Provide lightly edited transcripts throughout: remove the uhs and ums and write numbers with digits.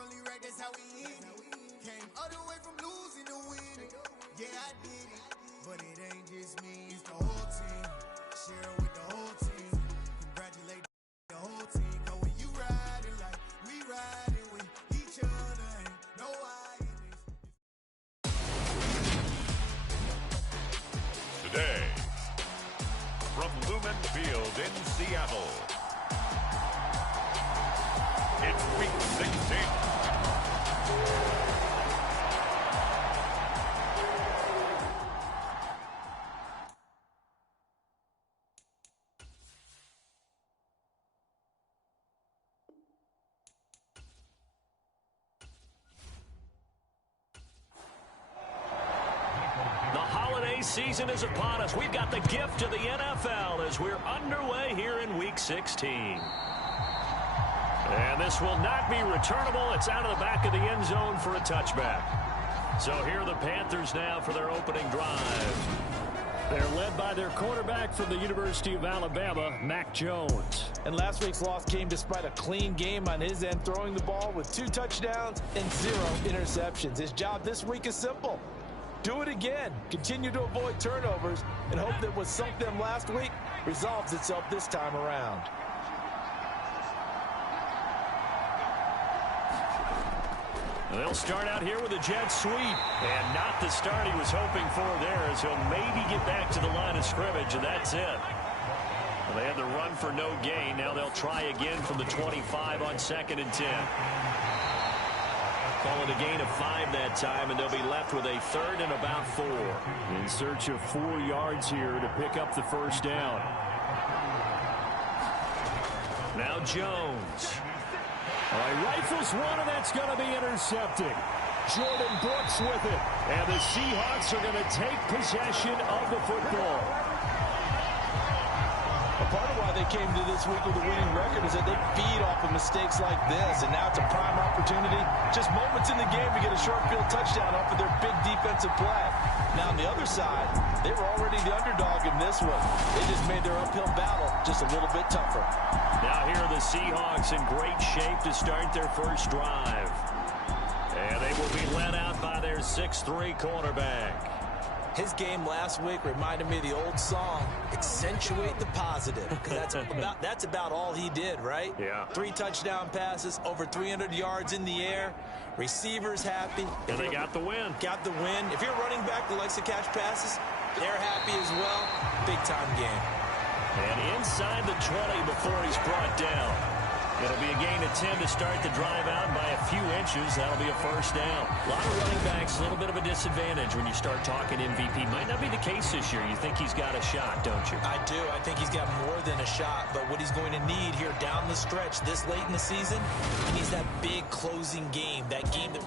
only right, that's how we end it. Came all the way from losing to winning. Yeah, I did it, but it ain't just me, it's the whole team. Share with the whole team. Congratulate the whole team. Cause when you riding like we riding with each other, ain't no hiding this. Today, from Lumen Field in Seattle, it's Week 16. Season is upon us. We've got the gift of the NFL as we're underway here in Week 16. And this will not be returnable. It's out of the back of the end zone for a touchback. So here are the Panthers now for their opening drive. They're led by their quarterback from the University of Alabama, Mac Jones. And last week's loss came despite a clean game on his end, throwing the ball with 2 touchdowns and 0 interceptions. His job this week is simple. Do it again. Continue to avoid turnovers and hope that what sunk them last week resolves itself this time around. They'll start out here with a jet sweep. And not the start he was hoping for there, as he'll maybe get back to the line of scrimmage, and that's it. Well, they had the run for no gain. Now they'll try again from the 25 on 2nd and 10. Calling a gain of 5 that time, and they'll be left with a 3rd and about 4. In search of 4 yards here to pick up the first down. Now Jones. All right, rifles one, and that's going to be intercepted. Jordan Brooks with it. And the Seahawks are going to take possession of the football. Part of why they came to this week with a winning record is that they feed off of mistakes like this, and now it's a prime opportunity. Just moments in the game to get a short field touchdown off of their big defensive play. Now on the other side, they were already the underdog in this one. They just made their uphill battle just a little bit tougher. Now here are the Seahawks in great shape to start their first drive. And they will be led out by their 6'3" quarterback. His game last week reminded me of the old song, Accentuate the Positive, because that's about all he did, right? Yeah. 3 touchdown passes, over 300 yards in the air, receivers happy. And they got the win. Got the win. If you're a running back that likes to catch passes, they're happy as well. Big-time game. And inside the 20 before he's brought down. It'll be a gain of 10 to start the drive out by a few inches. That'll be a first down. A lot of running backs, a little bit of a disadvantage when you start talking MVP. Might not be the case this year. You think he's got a shot, don't you? I do. I think he's got more than a shot. But what he's going to need here down the stretch this late in the season, he needs that big closing game. That game that...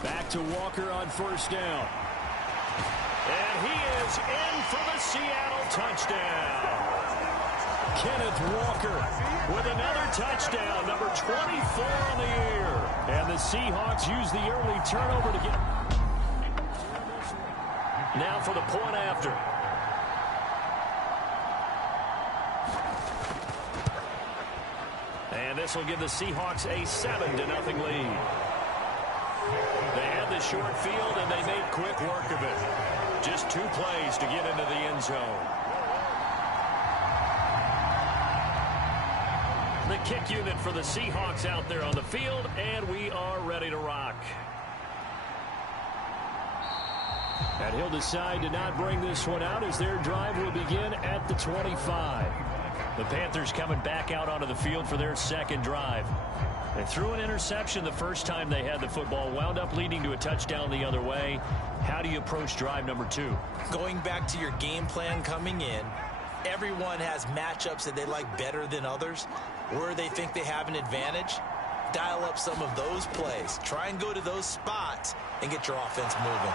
Back to Walker on first down. And he is in for the Seattle touchdown. Kenneth Walker with another touchdown, number 24 on the year. And the Seahawks use the early turnover to get... Now for the point after. And this will give the Seahawks a 7-0 lead. They had the short field, and they made quick work of it. Just 2 plays to get into the end zone. The kick unit for the Seahawks out there on the field, and we are ready to rock. And he'll decide to not bring this one out as their drive will begin at the 25. The Panthers coming back out onto the field for their second drive. They threw an interception the first time they had the football, wound up leading to a touchdown the other way. How do you approach drive number 2? Going back to your game plan coming in, everyone has matchups that they like better than others. Where they think they have an advantage, dial up some of those plays. Try and go to those spots and get your offense moving.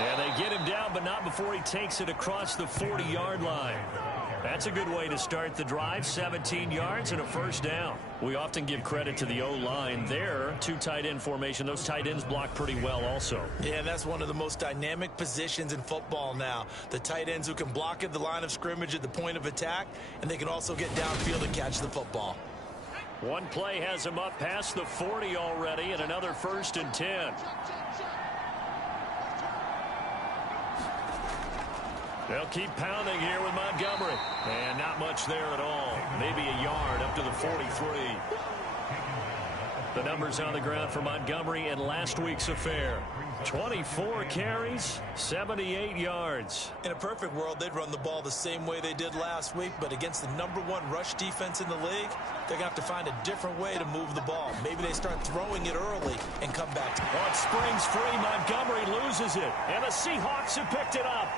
And they get him down, but not before he takes it across the 40-yard line. That's a good way to start the drive. 17 yards and a first down. We often give credit to the O-line there. Two tight end formation. Those tight ends block pretty well also. Yeah, that's one of the most dynamic positions in football now. The tight ends who can block at the line of scrimmage at the point of attack, and they can also get downfield and catch the football. One play has him up past the 40 already, and another 1st and 10. They'll keep pounding here with Montgomery. And not much there at all. Maybe a yard up to the 43. The numbers on the ground for Montgomery in last week's affair. 24 carries, 78 yards. In a perfect world, they'd run the ball the same way they did last week, but against the #1 rush defense in the league, they're going to have to find a different way to move the ball. Maybe they start throwing it early and come back. Oh, it springs free. Montgomery loses it. And the Seahawks have picked it up.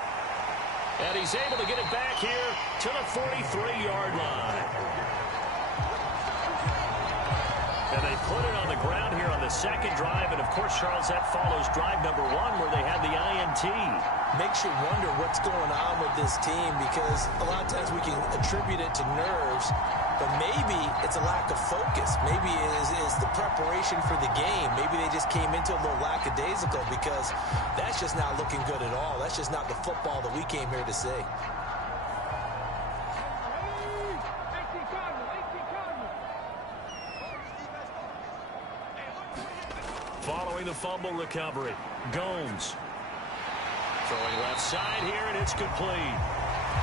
And he's able to get it back here to the 43-yard line. And they put it on the ground here on the second drive. And, of course, Charles, that follows drive number 1 where they had the INT. Makes you wonder what's going on with this team, because a lot of times we can attribute it to nerves, but maybe it's a lack of focus. Maybe it is the preparation for the game. Maybe they just came into a little lackadaisical, because that's just not looking good at all. That's just not the football that we came here to see. Following the fumble recovery, Gomes. Throwing left side here, and it's complete.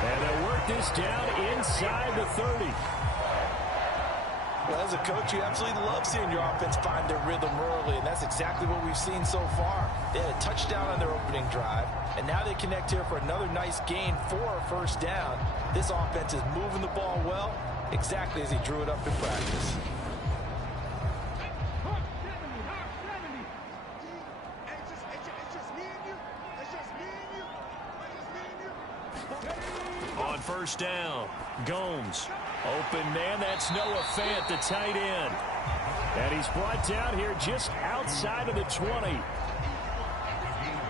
And they'll work this down inside the 30. Well, as a coach, you absolutely love seeing your offense find their rhythm early, and that's exactly what we've seen so far. They had a touchdown on their opening drive, and now they connect here for another nice gain for a first down. This offense is moving the ball well, exactly as he drew it up in practice. On first down, Gomes. Open man, that's Noah Fant, the tight end. And he's brought down here just outside of the 20.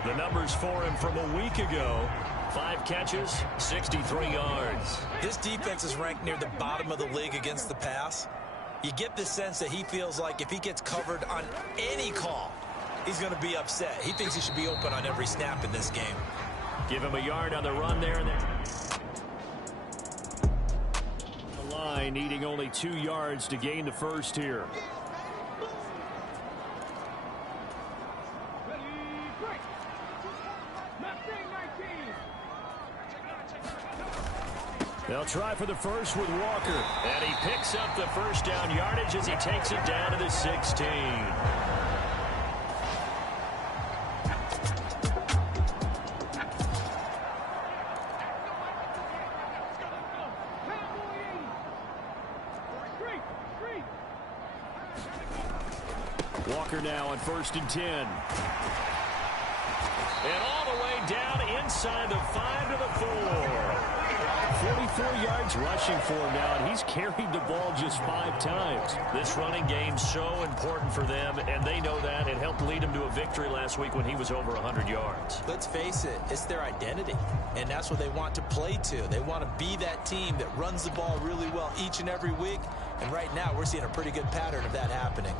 The numbers for him from a week ago. 5 catches, 63 yards. This defense is ranked near the bottom of the league against the pass. You get the sense that he feels like if he gets covered on any call, he's going to be upset. He thinks he should be open on every snap in this game. Give him a yard on the run there. The line needing only 2 yards to gain the first here. They'll try for the first with Walker. And he picks up the first down yardage as he takes it down to the 16. Walker now on 1st and 10. And all the way down inside the 5 to the 4. 44 yards rushing for him now, and he's carried the ball just 5 times. This running game's so important for them, and they know that. It helped lead him to a victory last week when he was over 100 yards. Let's face it, it's their identity, and that's what they want to play to. They want to be that team that runs the ball really well each and every week, and right now we're seeing a pretty good pattern of that happening.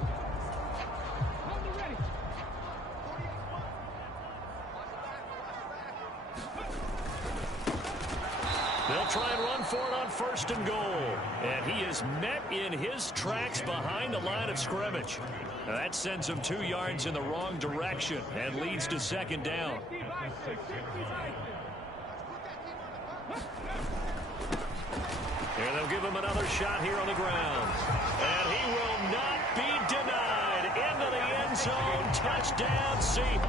They'll try and run for it on 1st and goal. And he is met in his tracks behind the line of scrimmage. Now that sends him 2 yards in the wrong direction and leads to 2nd down. And they'll give him another shot here on the ground. And he will not be denied. Into the end zone. Touchdown, see.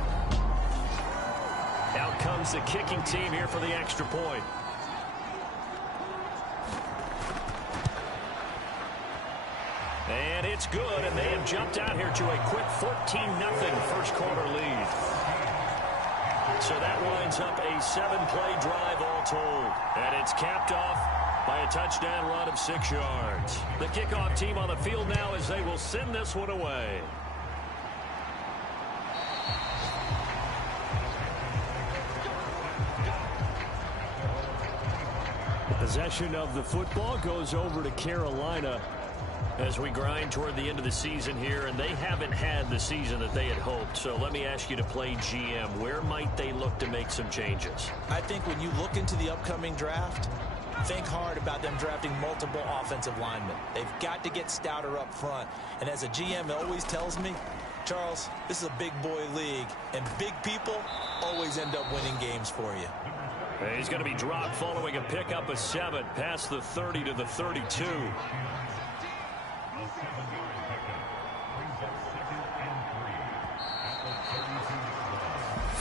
Out comes the kicking team here for the extra point. And it's good, and they have jumped out here to a quick 14-0 first quarter lead. So that winds up a 7-play drive all told. And it's capped off by a touchdown run of 6 yards. The kickoff team on the field now as they will send this one away. The Possession of the football goes over to Carolina. As we grind toward the end of the season here, and they haven't had the season that they had hoped. So let me ask you to play GM. Where might they look to make some changes? I think when you look into the upcoming draft, think hard about them drafting multiple offensive linemen. They've got to get stouter up front. And as a GM always tells me, Charles, this is a big boy league, and big people always end up winning games for you. He's going to be dropped following a pickup of 7 past the 30 to the 32.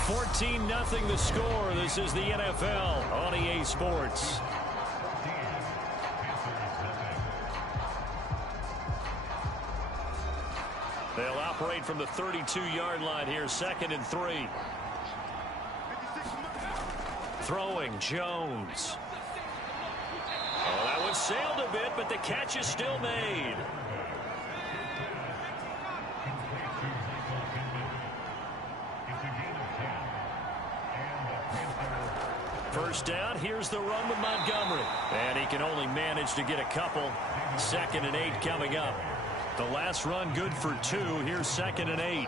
14-0 the score. This is the NFL on EA Sports. They'll operate from the 32-yard line here, 2nd and 3. Throwing, Jones. Oh, that one sailed a bit, but the catch is still made. First down, here's the run with Montgomery. And he can only manage to get a couple. 2nd and 8 coming up. The last run good for 2. Here's 2nd and 8.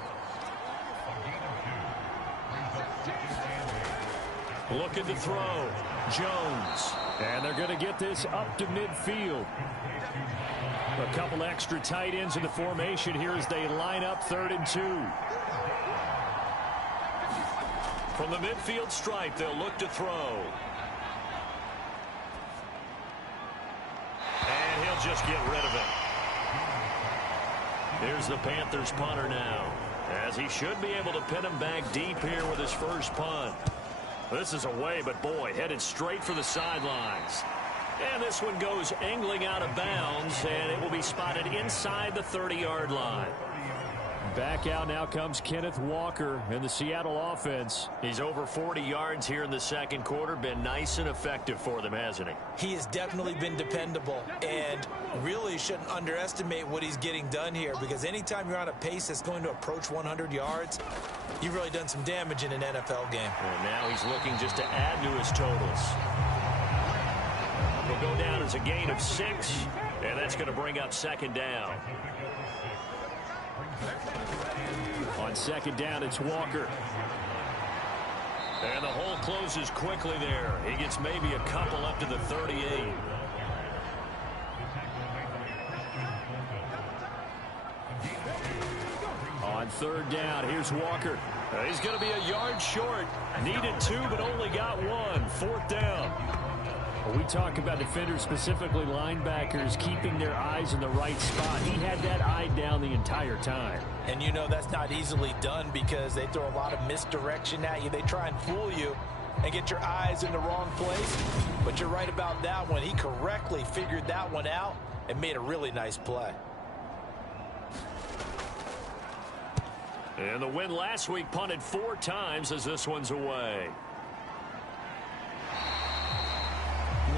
Looking to throw. Jones. And they're going to get this up to midfield. A couple extra tight ends in the formation here as they line up 3rd and 2. From the midfield stripe, they'll look to throw. And he'll just get rid of it. Here's the Panthers punter now, as he should be able to pin him back deep here with his first punt. This is away, but boy, headed straight for the sidelines. And this one goes angling out of bounds, and it will be spotted inside the 30-yard line. Back out now comes Kenneth Walker in the Seattle offense. He's over 40 yards here in the second quarter. Been nice and effective for them, hasn't he? He has definitely been dependable, and really shouldn't underestimate what he's getting done here, because anytime you're on a pace that's going to approach 100 yards, you've really done some damage in an NFL game. And now he's looking just to add to his totals. Will go down as a gain of 6, and that's going to bring up 2nd down. On 2nd down, it's Walker. And the hole closes quickly there. He gets maybe a couple up to the 38. On 3rd down, here's Walker. He's going to be a yard short. Needed 2, but only got 1. 4th down. We talk about defenders, specifically linebackers, keeping their eyes in the right spot. He had that eye down the entire time. And you know that's not easily done because they throw a lot of misdirection at you. They try and fool you and get your eyes in the wrong place. But you're right about that one. He correctly figured that one out and made a really nice play. And the win last week punted 4 times as this one's away.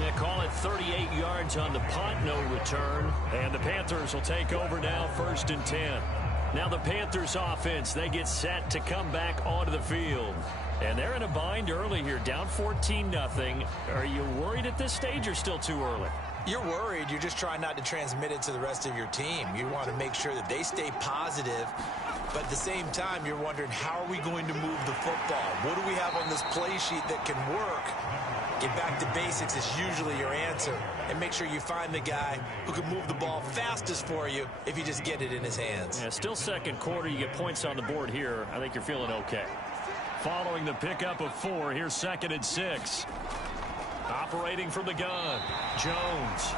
They call it 38 yards on the punt, no return. And the Panthers will take over now, 1st and 10. Now the Panthers offense, they get set to come back onto the field. And they're in a bind early here, down 14-0. Are you worried at this stage or still too early? You're worried. You're just trying not to transmit it to the rest of your team. You want to make sure that they stay positive. But at the same time, you're wondering, how are we going to move the football? What do we have on this play sheet that can work? Get back to basics is usually your answer. And make sure you find the guy who can move the ball fastest for you if you just get it in his hands. Yeah, still second quarter. You get points on the board here. I think you're feeling okay. Following the pickup of 4, here's 2nd and 6. Operating from the gun, Jones.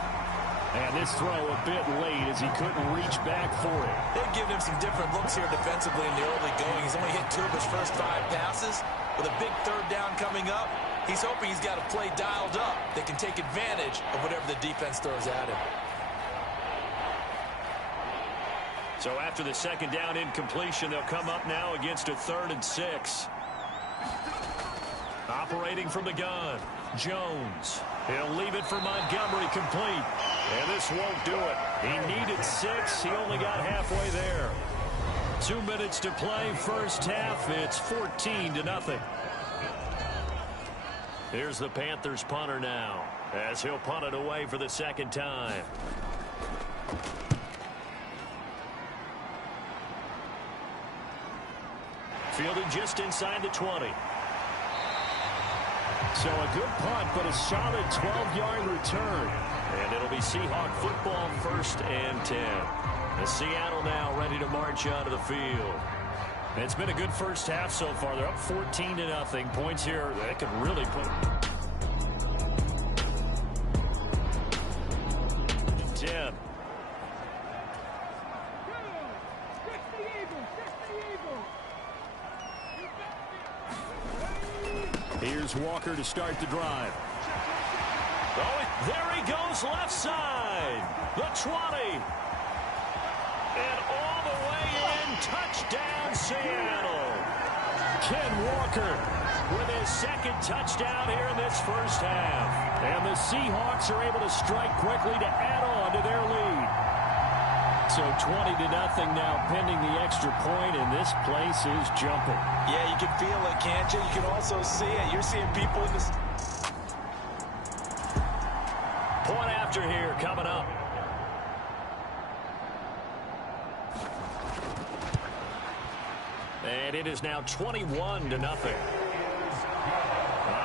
And this throw a bit late as he couldn't reach back for it. They've given him some different looks here defensively in the early going. He's only hit 2 of his first 5 passes. With a big 3rd down coming up, he's hoping he's got a play dialed up that can take advantage of whatever the defense throws at him. So after the 2nd down incompletion, they'll come up now against a 3rd and 6. Operating from the gun, Jones. He'll leave it for Montgomery, complete. And this won't do it. He needed 6. He only got halfway there. 2 minutes to play, first half. It's 14-0. Here's the Panthers punter now. as he'll punt it away for the second time. Fielded just inside the 20. So a good punt, but a solid 12-yard return. And it'll be Seahawk football, 1st and 10. As Seattle now ready to march onto the field. It's been a good first half so far. They're up 14-0. Points here, they could really put 10. Here's Walker to start the drive. Oh, there he goes, left side. The 20. And all the way in, touchdown, Seattle. Ken Walker With his second touchdown here in this first half. And the Seahawks are able to strike quickly to add on to their lead. So 20-0 now pending the extra point, and this place is jumping. Yeah, you can feel it, can't you? You can also see it. You're seeing people in this. Point after here coming up. And it is now 21-0.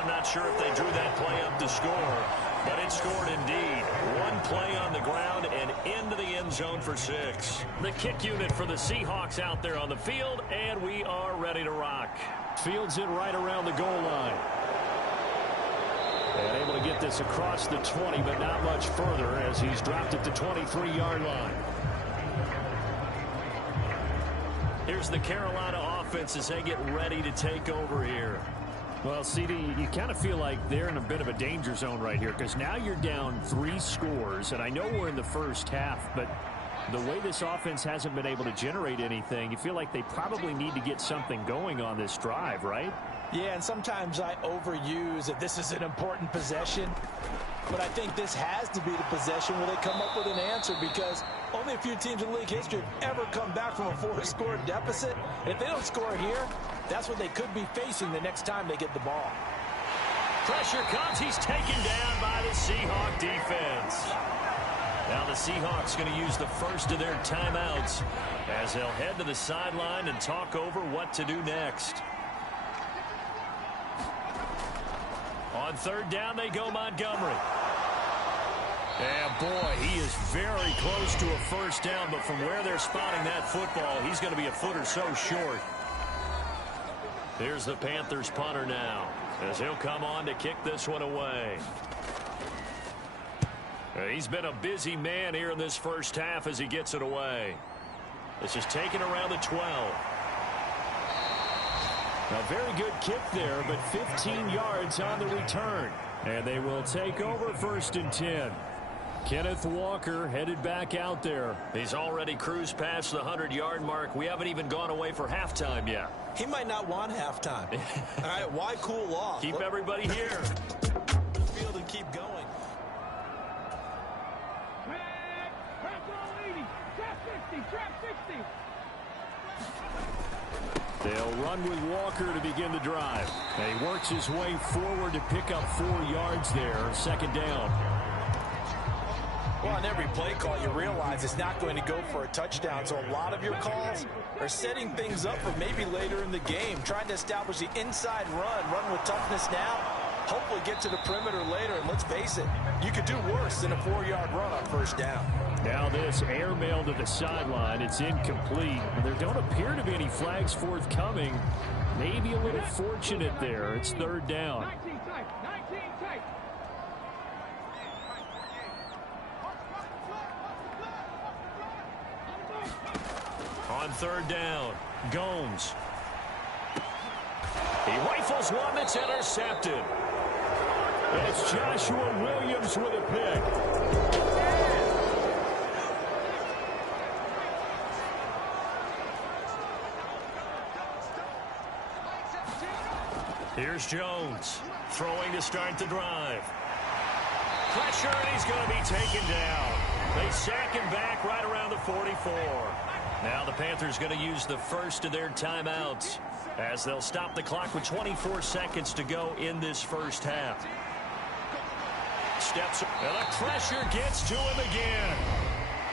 I'm not sure if they drew that play up to score, but it scored indeed. One play on the ground and into the end zone for 6. The kick unit for the Seahawks out there on the field, and we are ready to rock. Fields it right around the goal line. And able to get this across the 20, but not much further as he's dropped at the 23-yard line. Here's the Carolina offense as they get ready to take over here. Well, CD, you kind of feel like they're in a bit of a danger zone right here because now you're down 3 scores, and I know we're in the first half, but the way this offense hasn't been able to generate anything, you feel like they probably need to get something going on this drive, right? Yeah, and sometimes I overuse that this is an important possession, but I think this has to be the possession where they come up with an answer because only a few teams in league history have ever come back from a 4-score deficit. And if they don't score here, that's what they could be facing the next time they get the ball. Pressure comes. He's taken down by the Seahawk defense. Now the Seahawks going to use the first of their timeouts as they'll head to the sideline and talk over what to do next. On third down, they go Montgomery. And boy, he is very close to a first down, but from where they're spotting that football, he's going to be a foot or so short. Here's the Panthers punter now as he'll come on to kick this one away. He's been a busy man here in this first half as he gets it away. This is taken around the 12. A very good kick there, but 15 yards on the return. And they will take over 1st and 10. Kenneth Walker headed back out there. He's already cruised past the 100-yard mark. We haven't even gone away for halftime yet. He might not want halftime. All right, why cool off? Keep everybody here. Field and keep going. They'll run with Walker to begin the drive. And he works his way forward to pick up 4 yards there. 2nd down. Well, on every play call, you realize it's not going to go for a touchdown. So a lot of your calls are setting things up for maybe later in the game, trying to establish the inside run with toughness now, hopefully get to the perimeter later. And let's face it, you could do worse than a 4-yard run on 1st down. Now this airmail to the sideline. It's incomplete. There don't appear to be any flags forthcoming. Maybe a little fortunate there. It's 3rd down. 19 tight. On 3rd down, Gomes. He rifles one that's intercepted. It's Joshua Williams with a pick. Here's Jones throwing to start the drive. Pressure, and he's going to be taken down. They sack him back right around the 44. Now the Panthers going to use the first of their timeouts as they'll stop the clock with 24 seconds to go in this first half. steps, and the pressure gets to him again.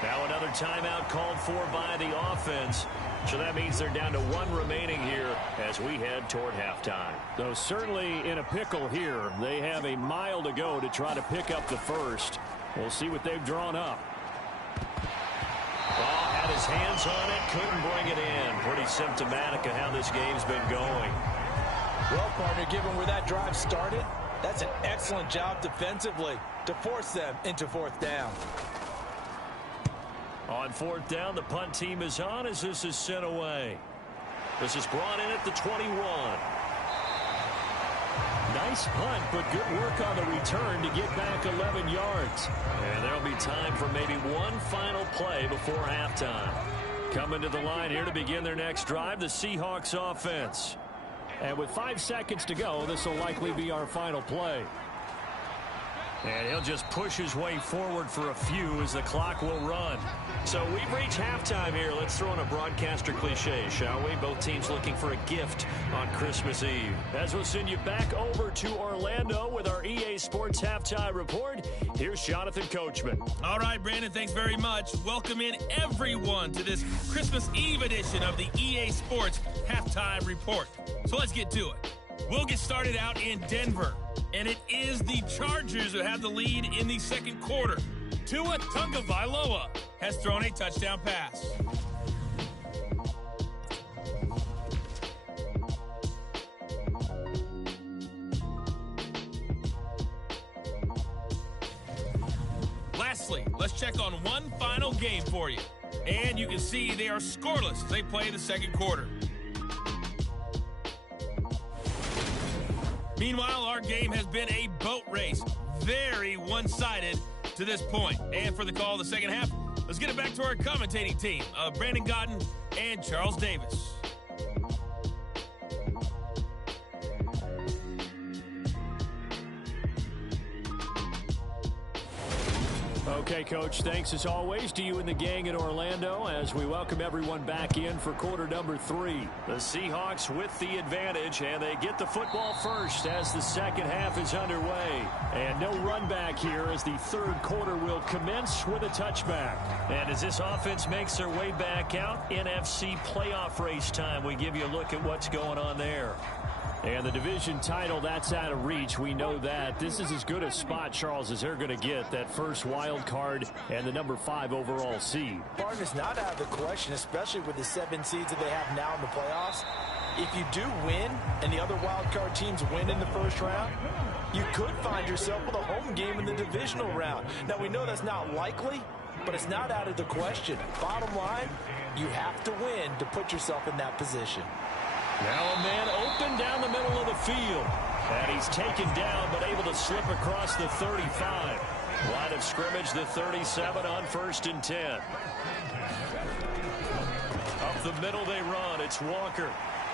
Now another timeout called for by the offense. So that means they're down to one remaining here as we head toward halftime. So certainly in a pickle here. They have a mile to go to try to pick up the first. We'll see what they've drawn up. Ball had his hands on it, couldn't bring it in. Pretty symptomatic of how this game's been going. Well, partner, given where that drive started, that's an excellent job defensively to force them into fourth down. On fourth down, the punt team is on as this is sent away. This is brought in at the 21. Nice punt, but good work on the return to get back 11 yards. And there'll be time for maybe one final play before halftime. Coming to the line here to begin their next drive, the Seahawks offense. And with 5 seconds to go, this will likely be our final play. And he'll just push his way forward for a few as the clock will run. So we've reached halftime here. Let's throw in a broadcaster cliche, shall we? Both teams looking for a gift on Christmas Eve. As we'll send you back over to Orlando with our EA Sports Halftime Report, here's Jonathan Coachman. All right, Brandon, thanks very much. Welcome in everyone to this Christmas Eve edition of the EA Sports Halftime Report. So let's get to it. We'll get started out in Denver, and it is the Chargers who have the lead in the second quarter. Tua Tagovailoa has thrown a touchdown pass. Lastly, let's check on one final game for you. And you can see they are scoreless as they play the second quarter. Meanwhile, our game has been a boat race. Very one-sided to this point. And for the call of the second half, let's get it back to our commentating team of Brandon Godden and Charles Davis. Okay, Coach, thanks as always to you and the gang in Orlando as we welcome everyone back in for quarter number 3. The Seahawks with the advantage, and they get the football first as the second half is underway. And no run back here as the third quarter will commence with a touchback. And as this offense makes their way back out, NFC playoff race time, we give you a look at what's going on there. And the division title, that's out of reach. We know that. This is as good a spot, Charles, as they're going to get. That first wild card and the number 5 overall seed. Partner's not out of the question, especially with the 7 seeds that they have now in the playoffs. If you do win and the other wild card teams win in the first round, you could find yourself with a home game in the divisional round. Now, we know that's not likely, but it's not out of the question. Bottom line, you have to win to put yourself in that position. Now a man open down the middle of the field. And he's taken down, but able to slip across the 35. Line of scrimmage, the 37 on 1st and 10. Up the middle they run. It's Walker.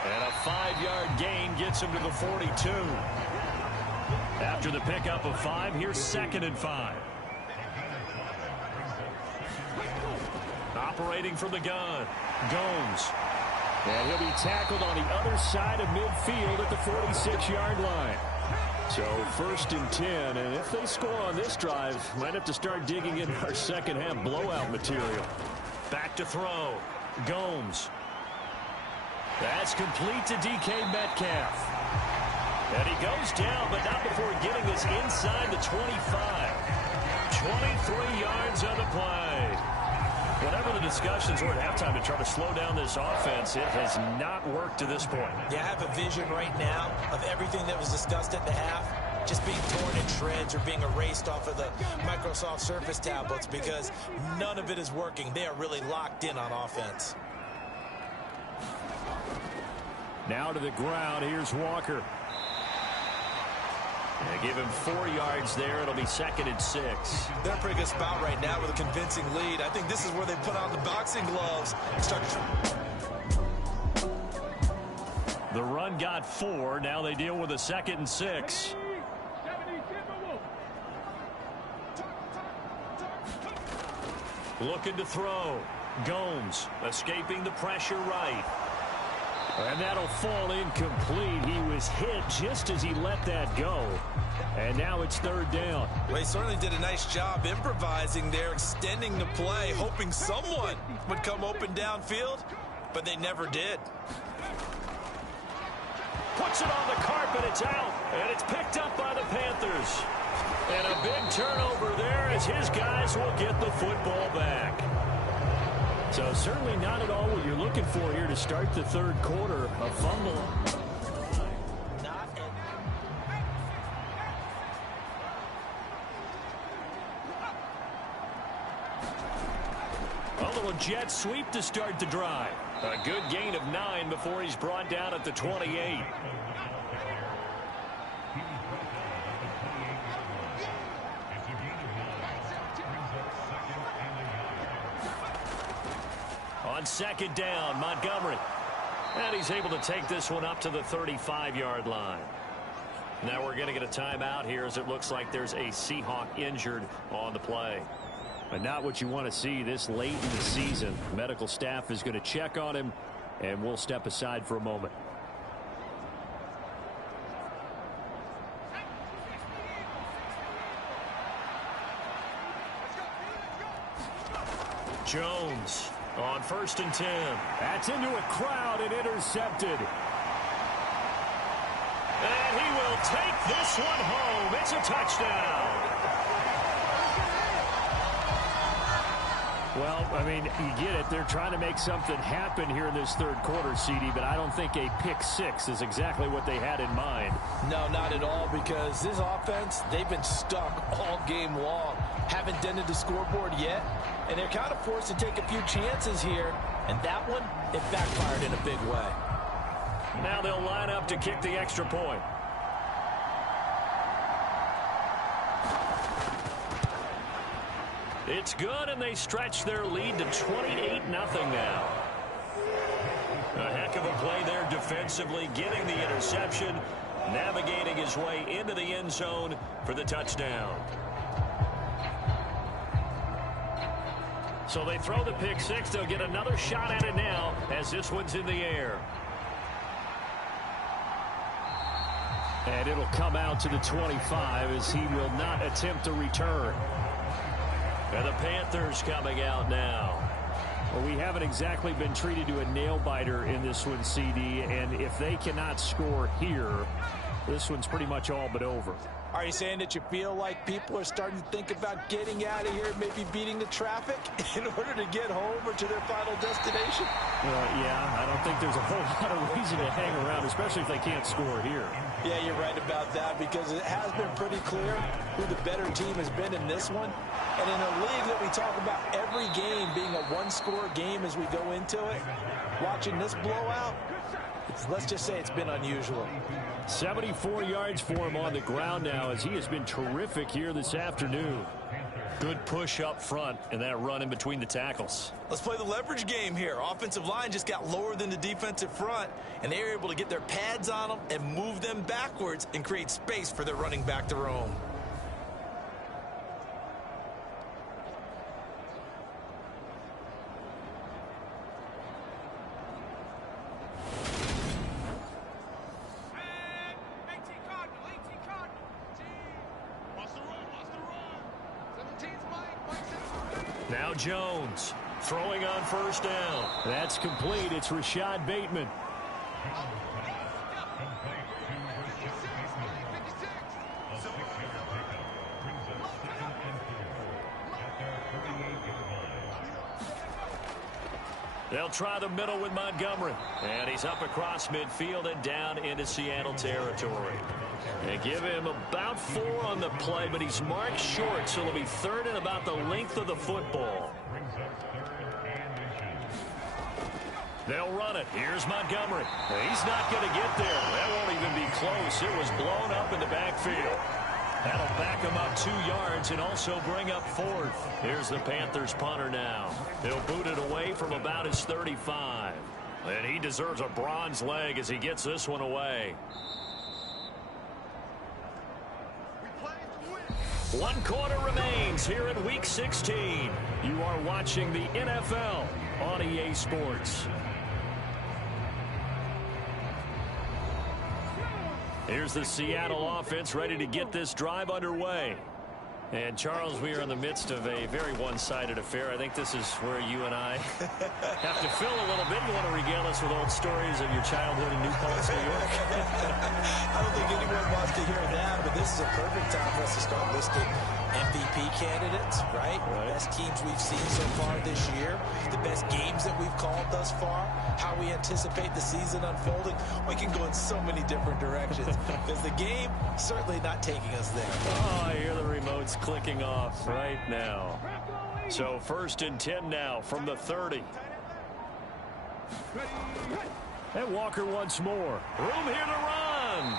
And a 5-yard gain gets him to the 42. After the pickup of 5, here's 2nd and 5. Operating from the gun, Gomes. And he'll be tackled on the other side of midfield at the 46-yard line. So 1st and 10, and if they score on this drive, might have to start digging in our second half blowout material. Back to throw, Gomes. That's complete to DK Metcalf. And he goes down, but not before getting this inside the 25. 23 yards on the play. Whatever the discussions were at halftime to try to slow down this offense, it has not worked to this point. Yeah, I have a vision right now of everything that was discussed at the half just being torn in shreds or being erased off of the Microsoft Surface tablets because none of it is working. They are really locked in on offense. Now to the ground. Here's Walker. They give him 4 yards there. It'll be 2nd and 6. They're in a pretty good spot right now with a convincing lead. I think this is where they put on the boxing gloves and start. The run got 4. Now they deal with a 2nd and 6. Looking to throw. Gomes escaping the pressure right. And that'll fall incomplete. He was hit just as he let that go. And now it's third down. Well, he certainly did a nice job improvising there, extending the play, hoping someone would come open downfield, but they never did. Puts it on the carpet, it's out, and it's picked up by the Panthers. And a big turnover there as his guys will get the football back. So certainly not at all what you're looking for here to start the third quarter. A fumble. A little jet sweep to start the drive. A good gain of 9 before he's brought down at the 28. On second down, Montgomery. And he's able to take this one up to the 35-yard line. Now we're going to get a timeout here as it looks like there's a Seahawk injured on the play. But not what you want to see this late in the season. Medical staff is going to check on him, and we'll step aside for a moment. Jones on 1st and 10. That's into a crowd and intercepted. And he will take this one home. It's a touchdown. Well, I mean, you get it. They're trying to make something happen here in this third quarter, CD, but I don't think a pick six is exactly what they had in mind. No, not at all, because this offense, they've been stuck all game long. Haven't dented the scoreboard yet, and they're kind of forced to take a few chances here, and that one, it backfired in a big way. Now they'll line up to kick the extra point. It's good, and they stretch their lead to 28-0 now. A heck of a play there defensively, getting the interception, navigating his way into the end zone for the touchdown. So they throw the pick six. They'll get another shot at it now as this one's in the air. And it'll come out to the 25 as he will not attempt to return. And the Panthers coming out now. Well, we haven't exactly been treated to a nail-biter in this one, CD, and if they cannot score here, this one's pretty much all but over. Are you saying that you feel like people are starting to think about getting out of here, maybe beating the traffic in order to get home or to their final destination? Yeah, I don't think there's a whole lot of reason to hang around, especially if they can't score here. Yeah, you're right about that, because it has been pretty clear who the better team has been in this one. And in a league that we talk about every game being a one-score game as we go into it, watching this blowout, let's just say it's been unusual. 74 yards for him on the ground now as he has been terrific here this afternoon. Good push up front and that run in between the tackles. Let's play the leverage game here. Offensive line just got lower than the defensive front, and they were able to get their pads on them and move them backwards and create space for their running back to roam. Now Jones throwing on first down. That's complete. It's Rashad Bateman. They'll try the middle with Montgomery. And he's up across midfield and down into Seattle territory. They give him about 4 on the play, but he's marked short, so it'll be third and about the length of the football. They'll run it. Here's Montgomery. He's not going to get there. That won't even be close. It was blown up in the backfield. That'll back him up 2 yards and also bring up 4th. Here's the Panthers punter now. He'll boot it away from about his 35. And he deserves a bronze leg as he gets this one away. 1 quarter remains here in Week 16. You are watching the NFL on EA Sports. Here's the Seattle offense ready to get this drive underway. And, Charles, we are in the midst of a very one-sided affair. I think this is where you and I have to fill a little bit. You want to regale us with old stories of your childhood in New Paltz, New York? I don't think anyone wants to hear that, but this is a perfect time for us to start listing MVP candidates, right? Best teams we've seen so far this year, the best games that we've called thus far, how we anticipate the season unfolding. We can go in so many different directions because the game certainly not taking us there. Oh, I hear the remotes clicking off right now. So 1st and 10 now from the 30. And Walker once more. Room here to run.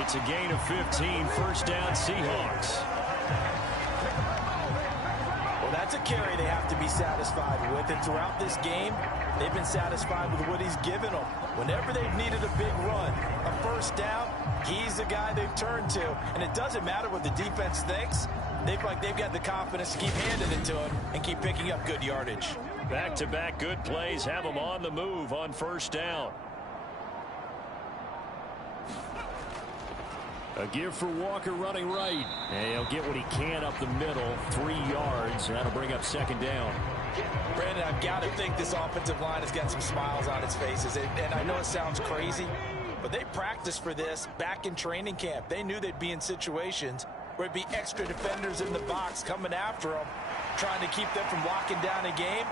It's a gain of 15. First down, Seahawks. Well, that's a carry they have to be satisfied with. And throughout this game, they've been satisfied with what he's given them. Whenever they've needed a big run, a first down, he's the guy they've turned to. And it doesn't matter what the defense thinks. They've got the confidence to keep handing it to him and keep picking up good yardage. Back-to-back good plays have them on the move on first down. A give for Walker running right. And he'll get what he can up the middle, 3 yards. That'll bring up second down. Brandon, I've got to think this offensive line has got some smiles on its faces. And I know it sounds crazy, but they practiced for this back in training camp. They knew they'd be in situations where it'd be extra defenders in the box coming after them, trying to keep them from locking down a game.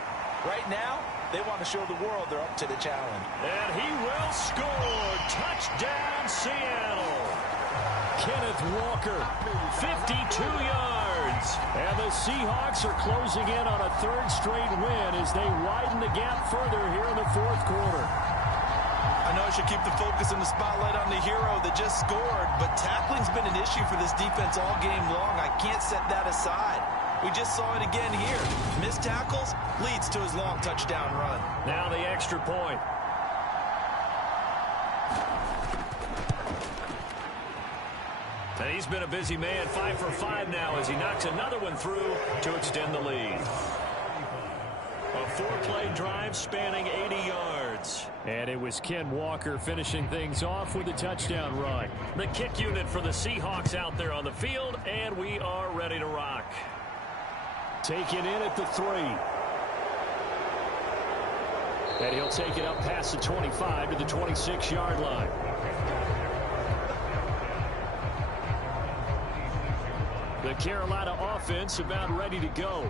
Right now, they want to show the world they're up to the challenge. And he will score. Touchdown, Seattle. Kenneth Walker, 52 yards. And the Seahawks are closing in on a 3rd straight win as they widen the gap further here in the 4th quarter. I know I should keep the focus and the spotlight on the hero that just scored, but tackling's been an issue for this defense all game long. I can't set that aside. We just saw it again here. Missed tackles leads to his long touchdown run. Now the extra point. And he's been a busy man, 5 for 5 now as he knocks another one through to extend the lead. A 4-play drive spanning 80 yards. And it was Ken Walker finishing things off with a touchdown run. The kick unit for the Seahawks out there on the field, and we are ready to rock. Taken in at the 3. And he'll take it up past the 25 to the 26-yard line. The Carolina offense about ready to go.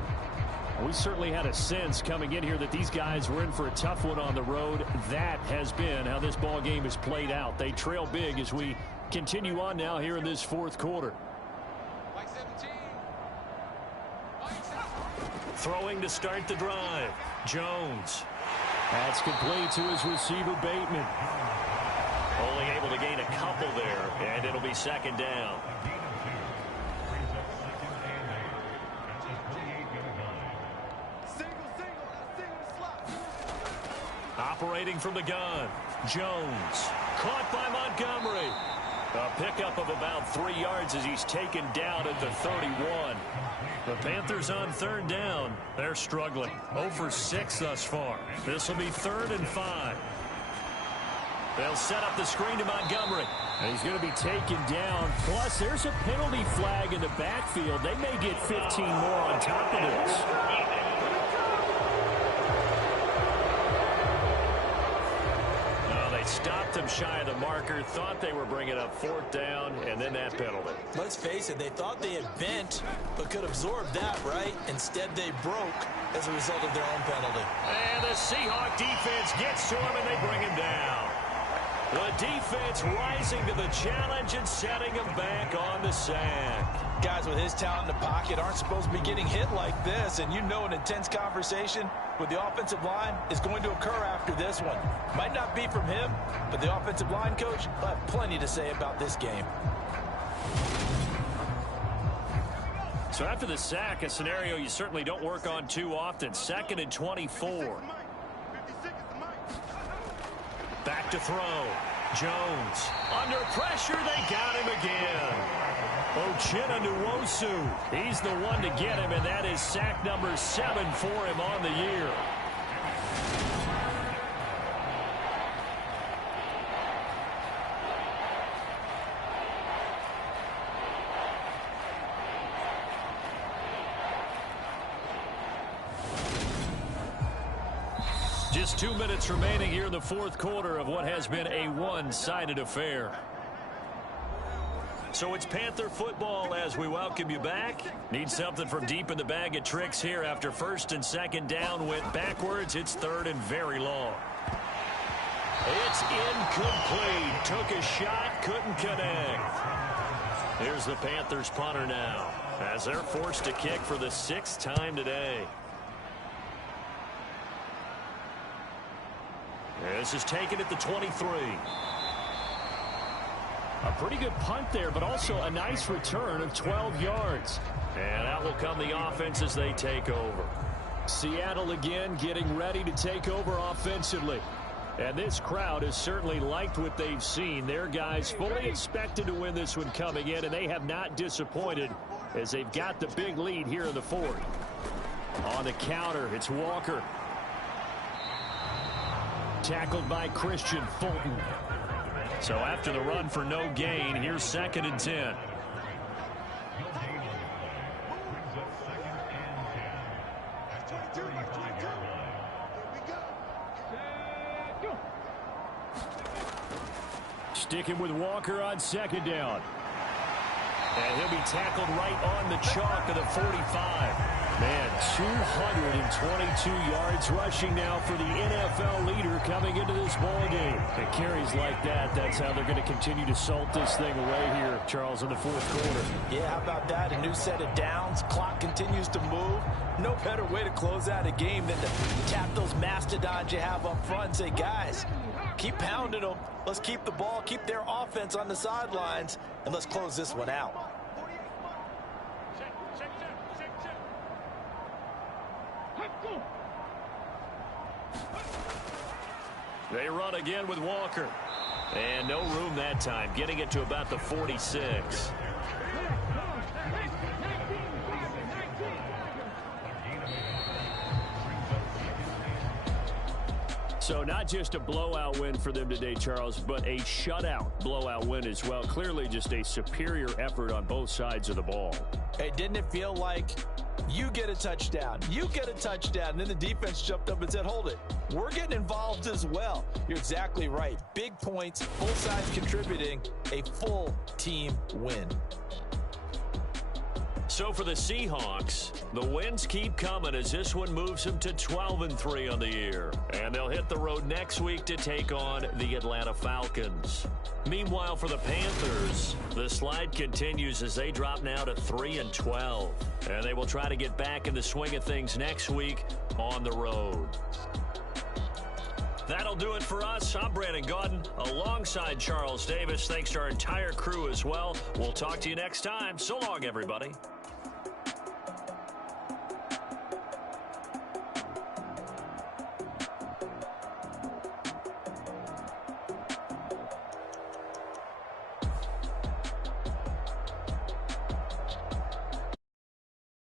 We certainly had a sense coming in here that these guys were in for a tough one on the road. That has been how this ball game has played out. They trail big as we continue on now here in this 4th quarter. Throwing to start the drive. Jones. That's complete to his receiver, Bateman. Only able to gain a couple there, and it'll be second down. Operating from the gun. Jones. Caught by Montgomery. A pickup of about 3 yards as he's taken down at the 31. The Panthers on 3rd down. They're struggling. 0 for 6 thus far. This will be 3rd and 5. They'll set up the screen to Montgomery. And he's going to be taken down. Plus, there's a penalty flag in the backfield. They may get 15 more on top of this. Stopped him shy of the marker, thought they were bringing up 4th down, and then that penalty. Let's face it, they thought they had bent, but could absorb that, right? Instead, they broke as a result of their own penalty. And the Seahawk defense gets to him, and they bring him down. The defense rising to the challenge and setting him back on the sack. Guys with his talent in the pocket aren't supposed to be getting hit like this, and you know an intense conversation with the offensive line is going to occur after this one. Might not be from him, but the offensive line coach will have plenty to say about this game. So after the sack, a scenario you certainly don't work on too often. 2nd and 24. Back to throw. Jones. Under pressure, they got him again. Uchenna Nwosu. He's the one to get him, and that is sack number 7 for him on the year. Just 2 minutes remaining here in the fourth quarter of what has been a one-sided affair. So it's Panther football as we welcome you back. Need something from deep in the bag of tricks here after first and second down went backwards. It's third and very long. It's incomplete. Took a shot, couldn't connect. Here's the Panthers punter now as they're forced to kick for the 6th time today. This is taken at the 23. A pretty good punt there, but also a nice return of 12 yards. And out will come the offense as they take over. Seattle again getting ready to take over offensively. And this crowd has certainly liked what they've seen. Their guys fully expected to win this one coming in, and they have not disappointed as they've got the big lead here in the fourth. On the counter, it's Walker. Tackled by Christian Fulton. So after the run for no gain, here's 2nd and 10. Sticking with Walker on 2nd down. And he'll be tackled right on the chalk of the 45. Man, 222 yards rushing now for the NFL leader coming into this ball game. It carries like that. That's how they're going to continue to salt this thing away here, Charles, in the fourth quarter. Yeah, how about that? A new set of downs. Clock continues to move. No better way to close out a game than to tap those mastodons you have up front and say, guys, keep pounding them. Let's keep the ball, keep their offense on the sidelines, and let's close this one out. They run again with Walker. And no room that time, getting it to about the 46. So not just a blowout win for them today, Charles, but a shutout blowout win as well. Clearly just a superior effort on both sides of the ball. Hey, didn't it feel like you get a touchdown, you get a touchdown, and then the defense jumped up and said, hold it, we're getting involved as well. You're exactly right. Big points, both sides contributing, a full team win. So for the Seahawks, the wins keep coming as this one moves them to 12-3 on the year. And they'll hit the road next week to take on the Atlanta Falcons. Meanwhile, for the Panthers, the slide continues as they drop now to 3-12. And they will try to get back in the swing of things next week on the road. That'll do it for us. I'm Brandon Gaudin alongside Charles Davis. Thanks to our entire crew as well. We'll talk to you next time. So long, everybody.